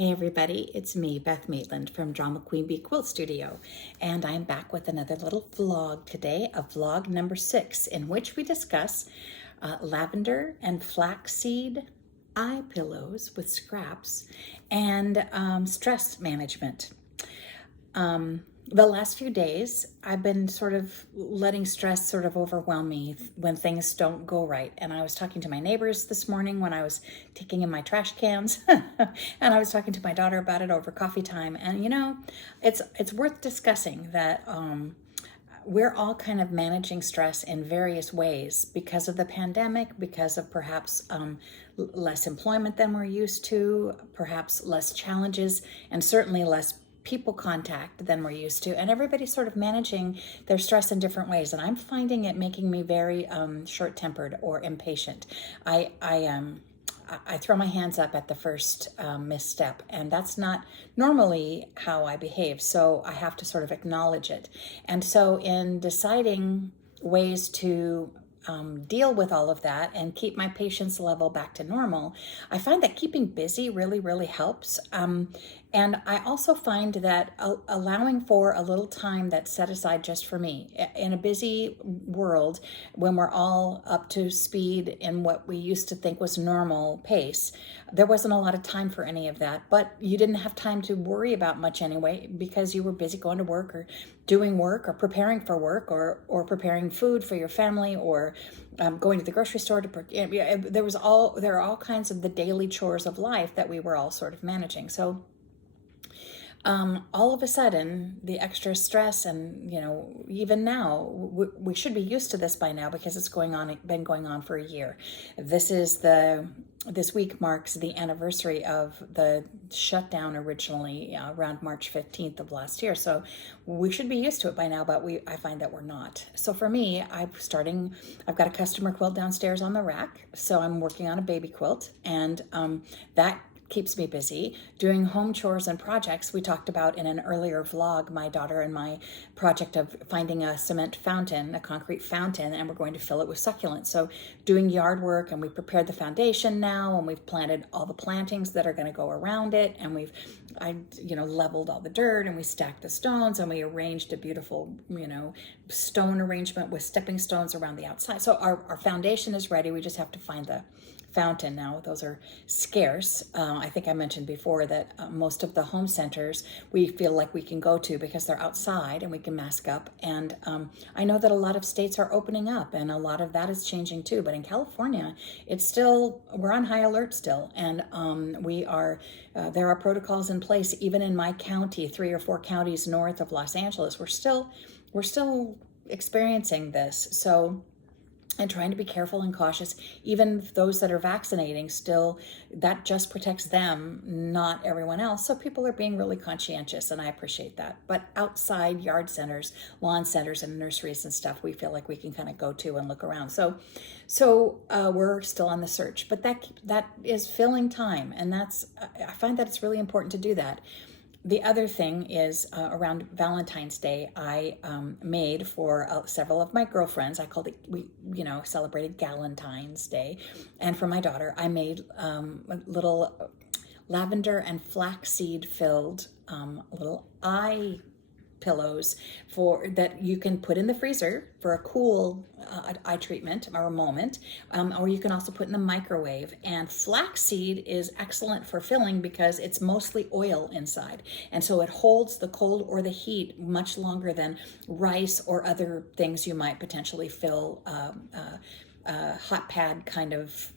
Hey everybody, it's me, Beth Maitland from Drama Queen Bee Quilt Studio, and I'm back with another little vlog today, a vlog number 6, in which we discuss lavender and flaxseed eye pillows with scraps and stress management. The last few days, I've been sort of letting stress sort of overwhelm me when things don't go right. And I was talking to my neighbors this morning when I was taking in my trash cans, and I was talking to my daughter about it over coffee time. And it's worth discussing that we're all kind of managing stress in various ways because of the pandemic, because of perhaps less employment than we're used to, perhaps less challenges, and certainly less people contact than we're used to, and everybody's sort of managing their stress in different ways, and I'm finding it making me very short-tempered or impatient. I throw my hands up at the first misstep, and that's not normally how I behave, so I have to sort of acknowledge it. And so in deciding ways to deal with all of that and keep my patience level back to normal, I find that keeping busy really, really helps. And I also find that allowing for a little time that's set aside just for me in a busy world, when we're all up to speed in what we used to think was normal pace, there wasn't a lot of time for any of that. But you didn't have time to worry about much anyway, because you were busy going to work or doing work or preparing for work or preparing food for your family or going to the grocery store there are all kinds of the daily chores of life that we were all sort of managing. So all of a sudden, the extra stress, and even now, we should be used to this by now because it's been going on for a year. This week marks the anniversary of the shutdown originally around March 15th of last year. So we should be used to it by now, but I find that we're not. So for me, I've got a customer quilt downstairs on the rack. So I'm working on a baby quilt, and that keeps me busy doing home chores and projects. We talked about in an earlier vlog, my daughter and my project of finding a cement fountain, a concrete fountain, and we're going to fill it with succulents. So doing yard work, and we prepared the foundation now, and we've planted all the plantings that are going to go around it, and I leveled all the dirt, and we stacked the stones, and we arranged a beautiful, stone arrangement with stepping stones around the outside. So our foundation is ready. We just have to find the fountain now. Those are scarce. I think I mentioned before that most of the home centers we feel like we can go to because they're outside and we can mask up. And I know that a lot of states are opening up, and a lot of that is changing too. But in California, we're on high alert still, and there are protocols in place. Even in my county, 3 or 4 counties north of Los Angeles, we're still experiencing this. So, and trying to be careful and cautious. Even those that are vaccinating, still, that just protects them, not everyone else. So people are being really conscientious, and I appreciate that. But outside yard centers, lawn centers, and nurseries and stuff, we feel like we can kind of go to and look around. So we're still on the search, but that is filling time, and I find that it's really important to do that. The other thing is around Valentine's Day, I made for several of my girlfriends. We celebrated Galentine's Day. And for my daughter, I made little lavender and flaxseed filled little eye pillows that you can put in the freezer for a cool eye treatment or a moment, or you can also put in the microwave. And flaxseed is excellent for filling because it's mostly oil inside, and so it holds the cold or the heat much longer than rice or other things you might potentially fill hot pad kind of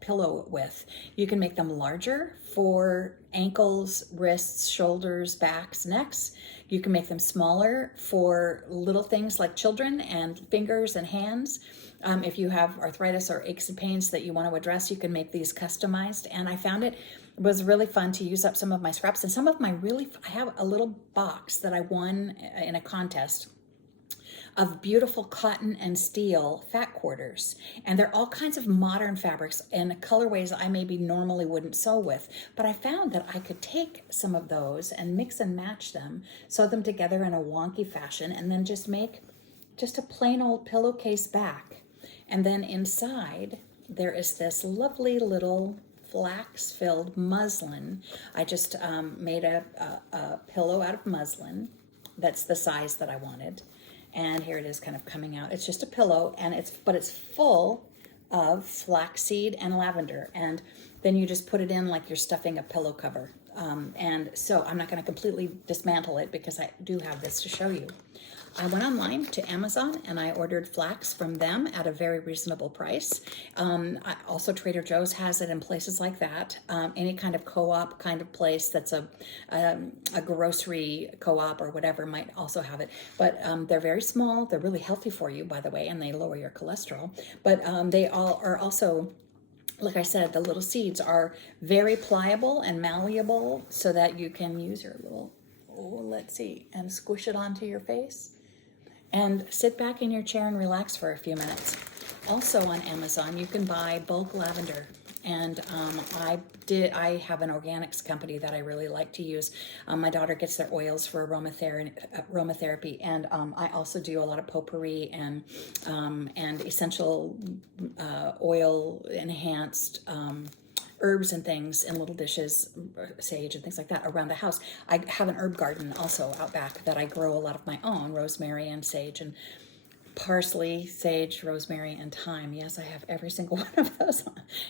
pillow with. You can make them larger for ankles, wrists, shoulders, backs, necks. You can make them smaller for little things like children and fingers and hands. If you have arthritis or aches and pains that you want to address, you can make these customized. And I found it was really fun to use up some of my scraps and some of I have a little box that I won in a contest of beautiful cotton and steel fat quarters. And they're all kinds of modern fabrics and colorways I maybe normally wouldn't sew with. But I found that I could take some of those and mix and match them, sew them together in a wonky fashion, and then just make just a plain old pillowcase back. And then inside, there is this lovely little flax filled muslin. I just made a pillow out of muslin. That's the size that I wanted. And here it is kind of coming out. It's just a pillow, and it's full of flaxseed and lavender. And then you just put it in like you're stuffing a pillow cover. And so I'm not going to completely dismantle it because I do have this to show you. I went online to Amazon and I ordered flax from them at a very reasonable price. Also, Trader Joe's has it in places like that. Any kind of co-op kind of place that's a grocery co-op or whatever might also have it. But they're very small. They're really healthy for you, by the way, and they lower your cholesterol. But they all are also, like I said, the little seeds are very pliable and malleable so that you can use your little, let's see, and squish it onto your face. And sit back in your chair and relax for a few minutes. Also on Amazon, you can buy bulk lavender. And I have an organics company that I really like to use. My daughter gets their oils for aromatherapy, and I also do a lot of potpourri and essential oil enhanced herbs and things in little dishes, sage and things like that around the house. I have an herb garden also out back that I grow a lot of my own, rosemary and sage and parsley, sage, rosemary, and thyme. Yes, I have every single one of those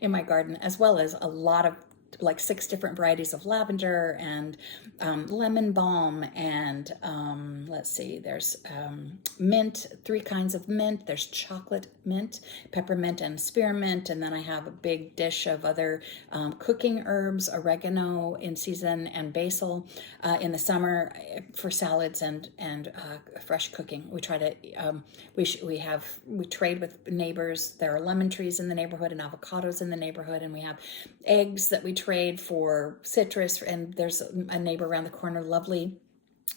in my garden, as well as a lot of like 6 different varieties of lavender and lemon balm and let's see, there's mint, 3 kinds of mint. There's chocolate mint, peppermint, and spearmint. And then I have a big dish of other cooking herbs, oregano in season and basil in the summer for salads and fresh cooking. We try to we trade with neighbors. There are lemon trees in the neighborhood and avocados in the neighborhood, and we have eggs that we trade for citrus. And there's a neighbor around the corner, lovely,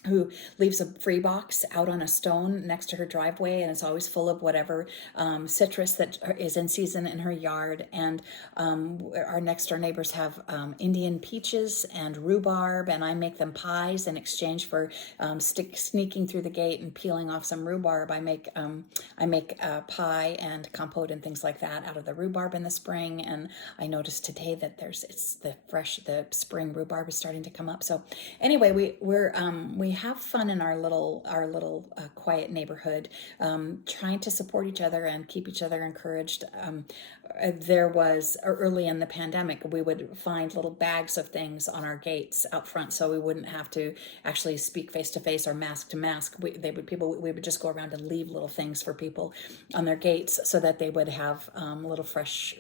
who leaves a free box out on a stone next to her driveway, and it's always full of whatever citrus that is in season in her yard. And our next door neighbors have Indian peaches and rhubarb, and I make them pies in exchange for sneaking through the gate and peeling off some rhubarb. I make pie and compote and things like that out of the rhubarb in the spring. And I noticed today that the spring rhubarb is starting to come up. So anyway, we have fun in our little quiet neighborhood, trying to support each other and keep each other encouraged. There was early in the pandemic, we would find little bags of things on our gates out front, so we wouldn't have to actually speak face to face or mask to mask. We would just go around and leave little things for people on their gates so that they would have little fresh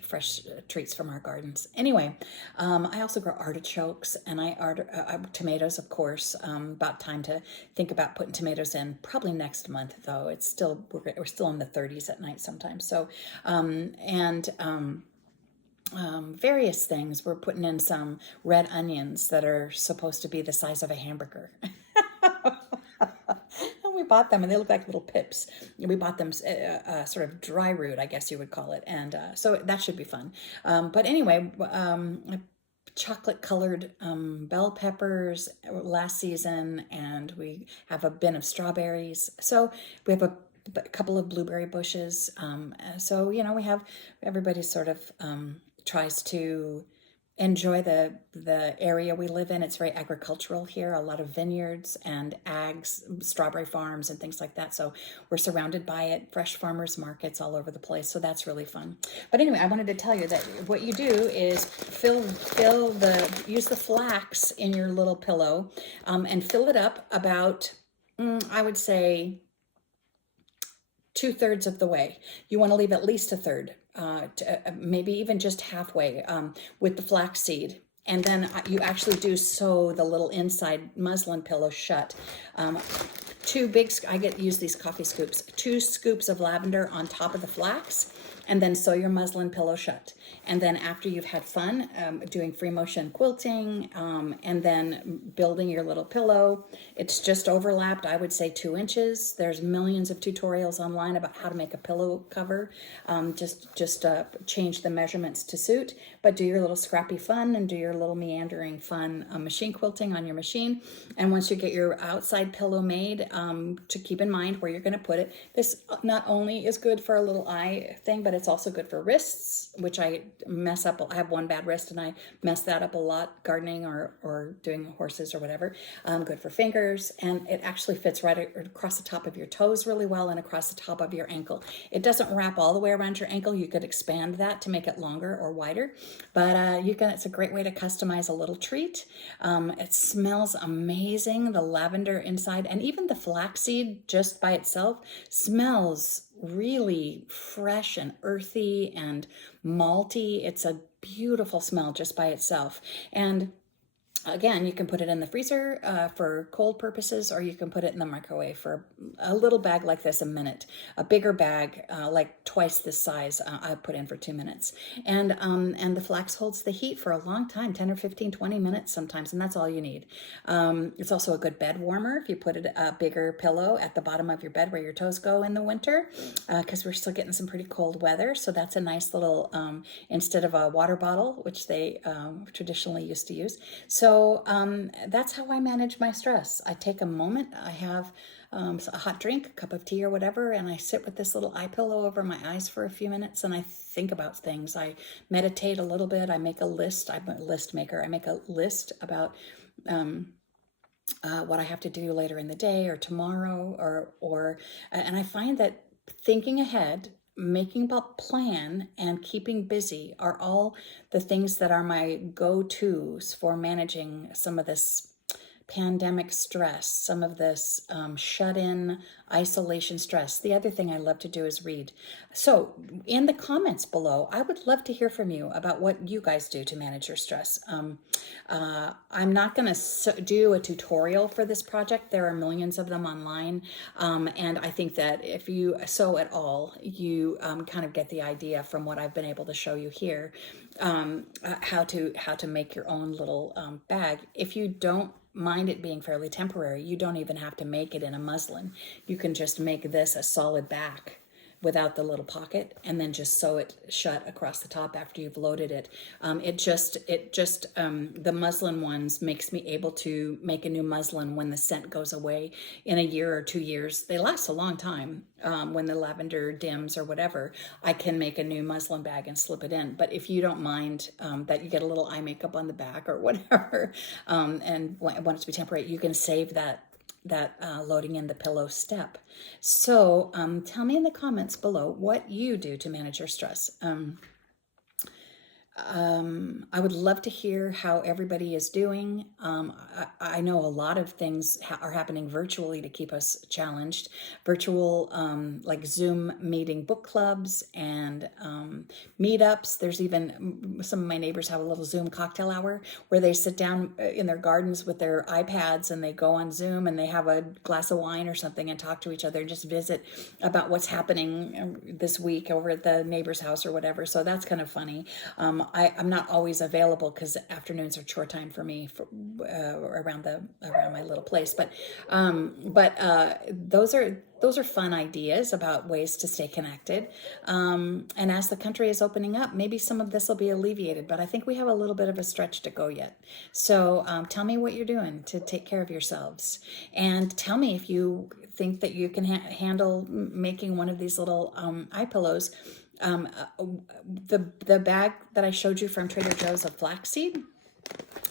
treats from our gardens. Anyway, I also grow artichokes and tomatoes, of course. About time to think about putting tomatoes in, probably next month though. It's still, we're still in the 30s at night sometimes. So various things. We're putting in some red onions that are supposed to be the size of a hamburger. And we bought them, and they look like little pips. We bought them sort of dry root, I guess you would call it. And so that should be fun. But anyway, chocolate colored bell peppers last season, and we have a bin of strawberries. So we have a couple of blueberry bushes. So, we have, everybody sort of tries to enjoy the area we live in. It's very agricultural here, a lot of vineyards and strawberry farms and things like that. So we're surrounded by it, fresh farmers markets all over the place. So that's really fun. But anyway, I wanted to tell you that what you do is use the flax in your little pillow and fill it up about, I would say, 2/3 of the way. You want to leave at least 1/3. Maybe even just halfway with the flax seed. And then you actually do sew the little inside muslin pillow shut. Use these coffee scoops, 2 scoops of lavender on top of the flax, and then sew your muslin pillow shut. And then after you've had fun doing free motion quilting and then building your little pillow, it's just overlapped, I would say 2 inches. There's millions of tutorials online about how to make a pillow cover. Just change the measurements to suit. but do your little scrappy fun and do your little meandering fun machine quilting on your machine. And once you get your outside pillow made, to keep in mind where you're going to put it. This not only is good for a little eye thing, but it's also good for wrists, which I mess up. I have one bad wrist and I mess that up a lot gardening or doing horses or whatever. Good for fingers, and it actually fits right across the top of your toes really well and across the top of your ankle. It doesn't wrap all the way around your ankle. You could expand that to make it longer or wider, but it's a great way to customize a little treat. It smells amazing, the lavender inside, and even the flaxseed just by itself smells really fresh and earthy and malty. It's a beautiful smell just by itself. And again, you can put it in the freezer for cold purposes, or you can put it in the microwave for a little bag like this, a minute. A bigger bag, like twice this size, I put in for 2 minutes. And the flax holds the heat for a long time, 10 or 15, 20 minutes sometimes, and that's all you need. It's also a good bed warmer if you put a bigger pillow at the bottom of your bed where your toes go in the winter, because we're still getting some pretty cold weather. So that's a nice little, instead of a water bottle, which they traditionally used to use. So that's how I manage my stress. I take a moment, I have a hot drink, a cup of tea or whatever, and I sit with this little eye pillow over my eyes for a few minutes and I think about things. I meditate a little bit. I make a list. I'm a list maker. I make a list about what I have to do later in the day or tomorrow, and I find that thinking ahead, making a plan, and keeping busy are all the things that are my go-tos for managing some of this pandemic stress, some of this shut-in isolation stress. The other thing I love to do is read. So in the comments below, I would love to hear from you about what you guys do to manage your stress. I'm not going to do a tutorial for this project. There are millions of them online. And I think that if you sew at all, you kind of get the idea from what I've been able to show you here, how to make your own little bag. If you don't mind it being fairly temporary, you don't even have to make it in a muslin. You can just make this a solid back without the little pocket, and then just sew it shut across the top after you've loaded it. The muslin ones makes me able to make a new muslin when the scent goes away in a year or 2 years. They last a long time. When the lavender dims or whatever, I can make a new muslin bag and slip it in. But if you don't mind that you get a little eye makeup on the back or whatever, and want it to be temporary, you can save that loading in the pillow step. So tell me in the comments below what you do to manage your stress. I would love to hear how everybody is doing. I know a lot of things are happening virtually to keep us challenged. Virtual, like Zoom meeting book clubs and meetups. There's even some of my neighbors have a little Zoom cocktail hour where they sit down in their gardens with their iPads and they go on Zoom and they have a glass of wine or something and talk to each other and just visit about what's happening this week over at the neighbor's house or whatever. So that's kind of funny. I'm not always available because afternoons are chore time for me around my little place. But those are fun ideas about ways to stay connected. And as the country is opening up, maybe some of this will be alleviated. But I think we have a little bit of a stretch to go yet. So tell me what you're doing to take care of yourselves, and tell me if you think that you can handle making one of these little eye pillows. The bag that I showed you from Trader Joe's of flaxseed,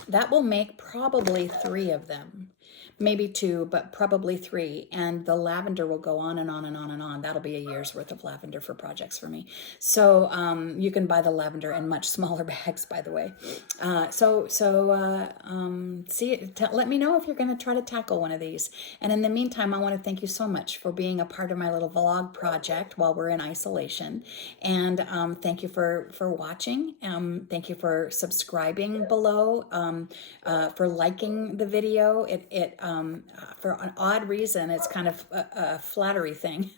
that will make probably 3 of them. Maybe 2, but probably 3. And the lavender will go on and on and on and on. That'll be a year's worth of lavender for projects for me. So you can buy the lavender in much smaller bags, by the way. Let me know if you're going to try to tackle one of these. And in the meantime, I want to thank you so much for being a part of my little vlog project while we're in isolation. And thank you for watching. Thank you for subscribing below, for liking the video. for an odd reason, it's kind of a flattery thing.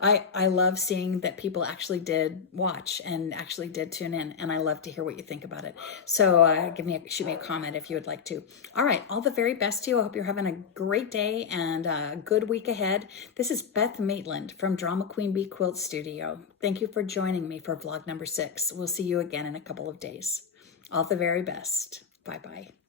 I love seeing that people actually did watch and actually did tune in, and I love to hear what you think about it. So shoot me a comment if you would like to. All right, all the very best to you. I hope you're having a great day and a good week ahead. This is Beth Maitland from Drama Queen Bee Quilt Studio. Thank you for joining me for vlog number 6. We'll see you again in a couple of days. All the very best. Bye-bye.